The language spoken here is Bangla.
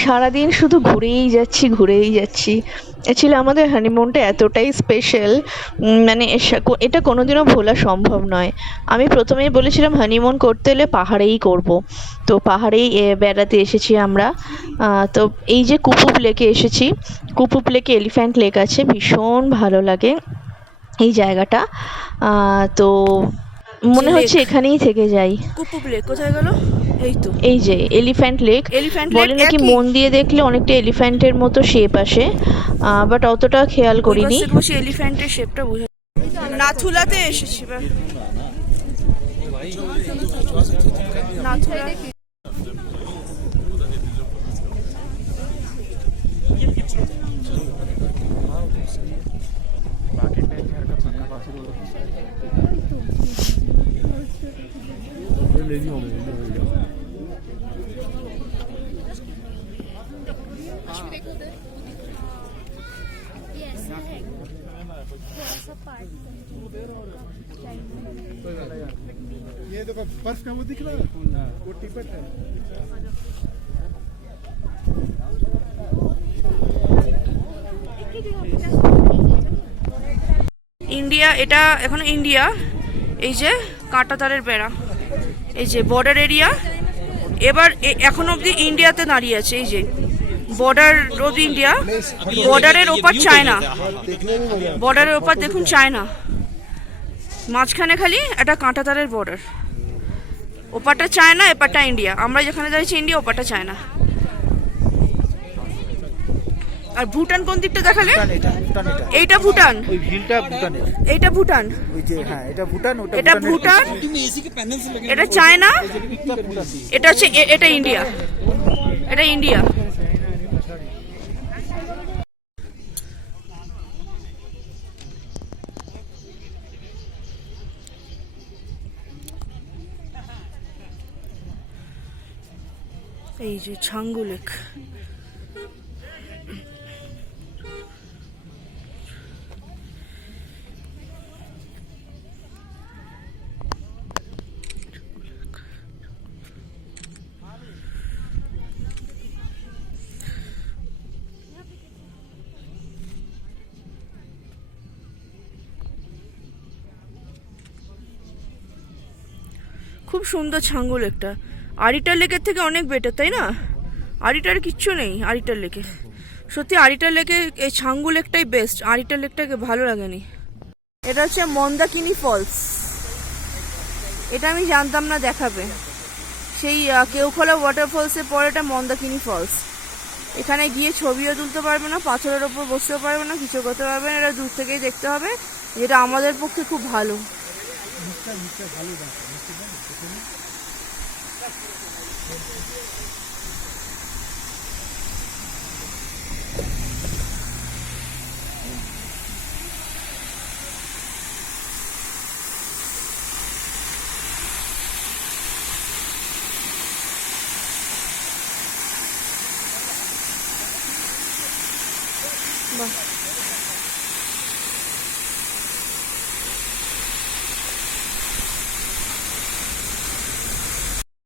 সারাদিন শুধু ঘুরেই যাচ্ছি। অ্যাকচুয়ালি আমাদের হানিমুনটা এতটাই স্পেশাল, মানে এটা কোনোদিনও ভোলা সম্ভব নয়। আমি প্রথমেই বলেছিলাম হানিমুন করতে হলে পাহাড়েই করব। তো পাহাড়েই বেড়াতে এসেছি আমরা। তো এই যে কুপুপ লেকে এসেছি। কুপুপ লেকে এলিফ্যান্ট লেক আছে, ভীষণ ভালো লাগে এই জায়গাটা। তো যে মনে লেক, হচ্ছে এখানেই থেকে যাই। কুপুপ লেক কোথায় গেল? এই তো এই যে এলিফ্যান্ট লেক, এলিফ্যান্ট লেক বলে নাকি একই। মন দিয়ে দেখলে অনেকটা এলিফ্যান্টের মতো শেপ আসে, বাট অতটা খেয়াল ওই পাশ করিনি। থেকে বসে এলিফ্যান্টের শেপটা বোঝা। নাথুলাতে এসেছি এবার। নাথুলা ये देखो बर्फ का वो दिख रहा है, वो टिपट है। ইন্ডিয়া, এটা এখনো ইন্ডিয়া। এই যে কাঁটা তারের বেড়া, এই যে বর্ডার এরিয়া। এবার এখন অবধি ইন্ডিয়াতে দাঁড়িয়ে আছে। এই যে বর্ডার অবধি ইন্ডিয়া, বর্ডারের ওপার চায়না। বর্ডারের ওপার দেখুন চায়না, মাঝখানে খালি একটা কাঁটা তারের বর্ডার। ওপারটা চায়না, এপারটা ইন্ডিয়া। আমরা যেখানে দাঁড়িয়েছি ইন্ডিয়া, ওপারটা চায়না। আর ভুটান কোন দিকটা দেখালে? এইটা ভুটান, ওই হিলটা ভুটানের। এইটা ভুটান, ওই যে হ্যাঁ, এটা ভুটান, ওটা এটা ভুটান, এটা চায়না, এটা হচ্ছে এটা ইন্ডিয়া, এটা ইন্ডিয়া। এই যে ছাঙ্গু লেক। খুব সুন্দর ছাঙ্গু লেকটা। আরিটার লেকের থেকে অনেক বেটার, তাই না? আরিটার কিচ্ছু নেই আরিটার লেকে। সত্যি আরিটার লেকে এই ছাঙ্গু লেকটাই বেস্ট, আরিটার লেকটাকে ভালো লাগেনি। এটা হচ্ছে মন্দাকিনি ফলস। এটা আমি জানতাম না দেখাবে। সেই কেউখোলা ওয়াটারফলসের পরে এটা মন্দাকিনি ফলস। এখানে গিয়ে ছবিও তুলতে পারবে না, পাথরের ওপর বসতেও পারবে না, কিছু করতে পারবে না। এটা দূর থেকেই দেখতে হবে, যেটা আমাদের পক্ষে খুব ভালো। বাহ।